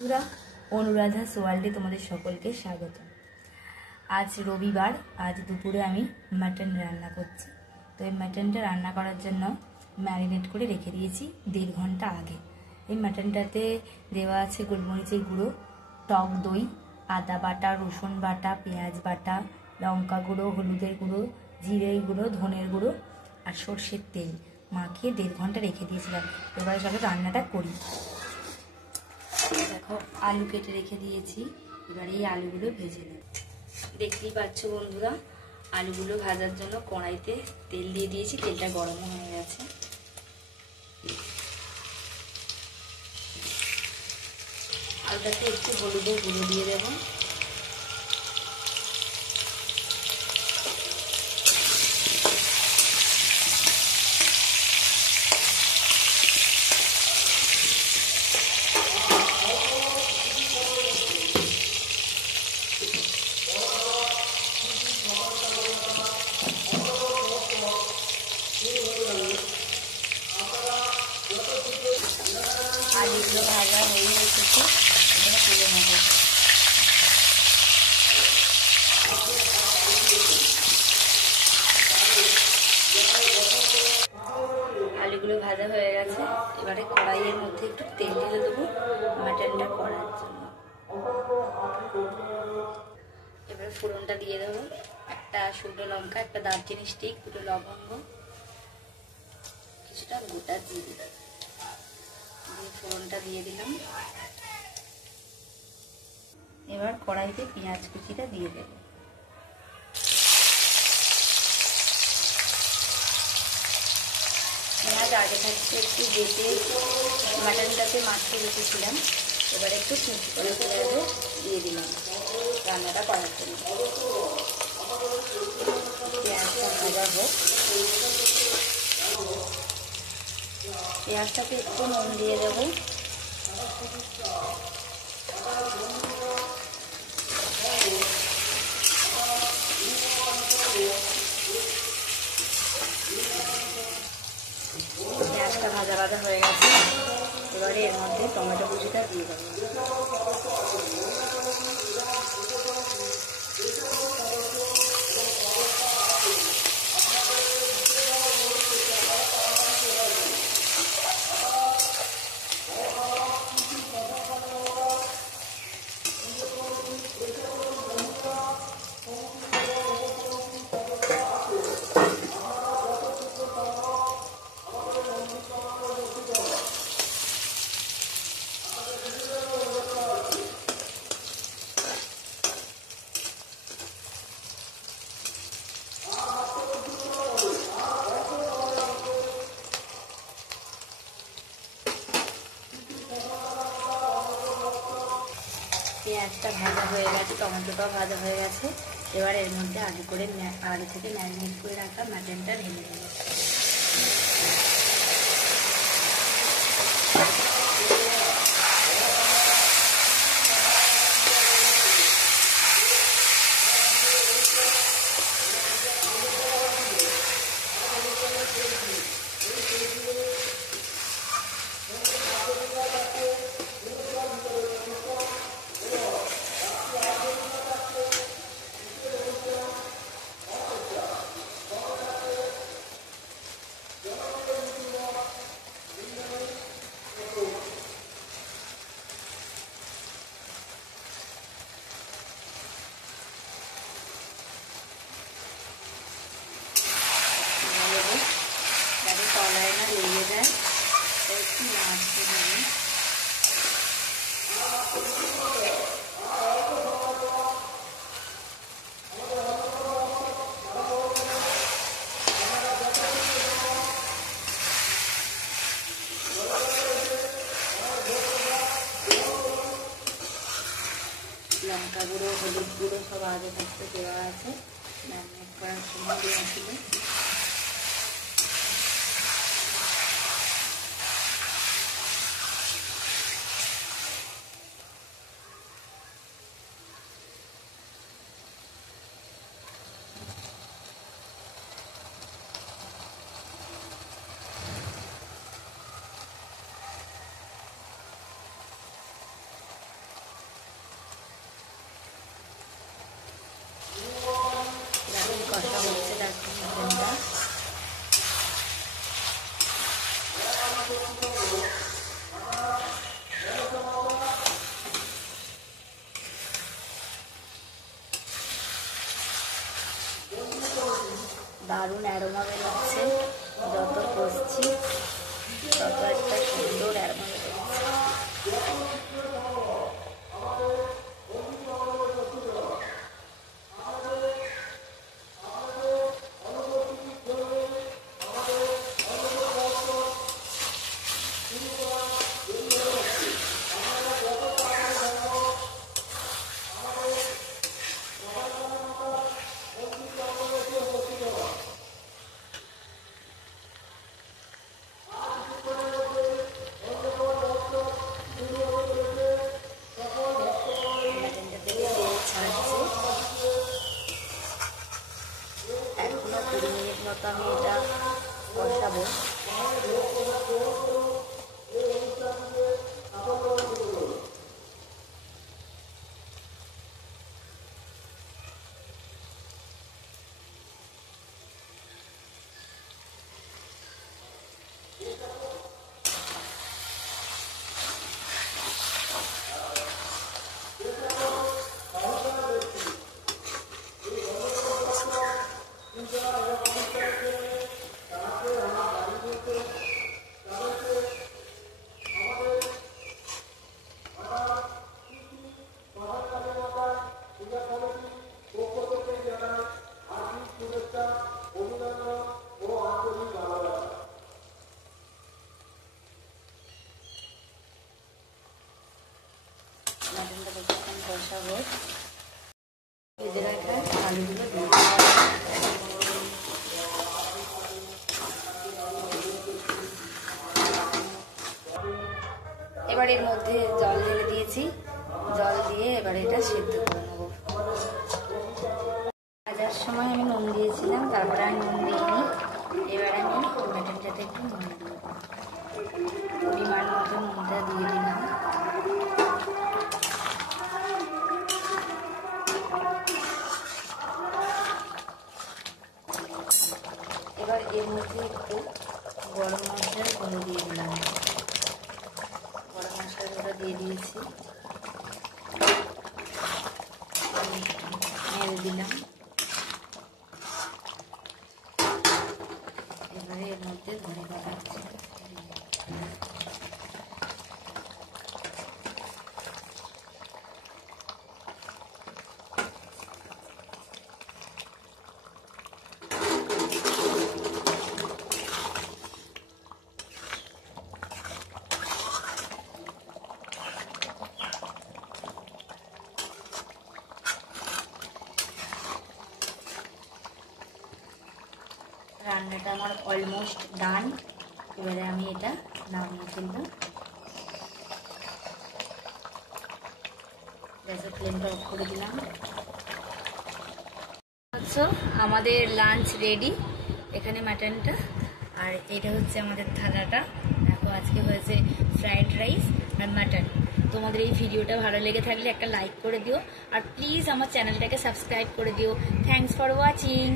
বন্ধুরা, অনুরাধা সোয়াল্ডে তোমাদের সকলকে স্বাগত। আজ রবিবার, আজ দুপুরে আমি মাটন রান্না করছি। তো এই মাটনটা রান্না করার জন্য ম্যারিনেট করে রেখে দিয়েছি 1.5 ঘন্টা আগে। এই মাটনটাতে দেওয়া আছে গোলমরিচের গুঁড়ো, টক দই, আদা বাটা, রসুন বাটা, পেঁয়াজ বাটা, লঙ্কা গুঁড়ো, হলুদের গুঁড়ো, জিরের গুঁড়ো, ধনের গুঁড়ো আর সর্ষের তেল মাখিয়ে 1.5 ঘন্টা রেখে দিয়েছিলাম। এবারে চলো রান্নাটা করি। দেখো, আলু কেটে রেখে দিয়েছি, এবারে এই আলুগুলো ভেজে নেব। দেখতেই পাচ্ছ বন্ধুরা, আলুগুলো ভাজার জন্য কড়াইতে তেল দিয়ে দিয়েছি, তেলটা গরম হয়ে গেছে। আলুটাতে একটু হলুদের গুঁড়ো দিয়ে দেব, আলুগুলো ভাজা হয়ে এসেছে, এখানে তুলে নেব। আলুগুলো ভাজা হয়ে গেছে, এবারে কড়াইয়ের মধ্যে একটু তেল ঢেলে দেবো মাটনটা করার জন্য। এবারে ফোড়নটা দিয়ে দেবো, একটা শুকনো লঙ্কা, একটা দারচিনি স্টিক, 2টো লবঙ্গ, কিছুটা গোটা জিরে দিয়ে ফোড়নটা দিয়ে দিলাম। এবার কড়াইতে পেঁয়াজ কুচিটা দিয়ে দেবো। পেঁয়াজ আগে থাকতে একটু বেটে মাটনটাতে মাখিয়ে রেখেছিলাম, এবার একটু কুচি করে পেঁয়াজও দিয়ে দিলাম রান্নাটা করার জন্য। পেঁয়াজটা ভাজা হোক, পেঁয়াজটাকে একটু নুন দিয়ে দেবো, পেঁয়াজটা ভাজা ভাজা হয়ে গেছে, এবারে এর মধ্যে টমেটো কুচিটা দিয়ে দেবো। পেঁয়াজটা ভাজা হয়ে গেছে, টমেটোটাও ভাজা হয়ে গেছে, এবার এর মধ্যে আগে থেকে ম্যারিনেট করে রাখা মাটনটা ঢেলে দেবো। যাতে তলায় না লেগে যায়, একটু নাড়তে হবে। লঙ্কা গুঁড়ো, হলুদ গুঁড়ো সব আগে থাকতে দেওয়া আছে, ম্যারিনেট করার সময় দেওয়া ছিল। দারুণ অ্যারোমা বেরোচ্ছে, যত কষছি তত একটা সুন্দর অ্যারোমা বেরোচ্ছে। এখনো 20 মিনিট মতো আমি এটা কষাবো। মাটনটা কিছুক্ষণ কষাবো, ভেজে রাখা আলুগুলো দিয়ে এবার এর মধ্যে জল ঢেলে দিয়েছি, জল দিয়ে এবার এটা সেদ্ধ করে নেবো। ভাজার সময় আমি নুন দিয়েছিলাম, তারপরে আমি নুন দিইনি। এবার আমি মাটনটাতে একটু নুন দিই, পরিমাণ মতো নুনটা দিয়ে দিলাম। এবার এর মধ্যে একটু গরম মশলার গুঁড়ো দিয়ে দিলাম, গরম মশলার গুঁড়ো দিয়ে দিয়েছি, নেড়ে দিলাম। এবারে এর মধ্যে ধনে পাতা রান্নাটা আমার অলমোস্ট ডান। এবারে আমি এটা নামিয়ে ফেলবো। গ্যাসের ফ্লেমটা অফ করে দিলাম। আচ্ছা, আমাদের লাঞ্চ রেডি। এখানে মাটনটা, আর এটা হচ্ছে আমাদের থালাটা। দেখো আজকে হয়েছে ফ্রাইড রাইস আর মাটন। তোমাদের এই ভিডিওটা ভালো লেগে থাকলে একটা লাইক করে দিও, আর প্লিজ আমার চ্যানেলটাকে সাবস্ক্রাইব করে দিও। Thanks for watching.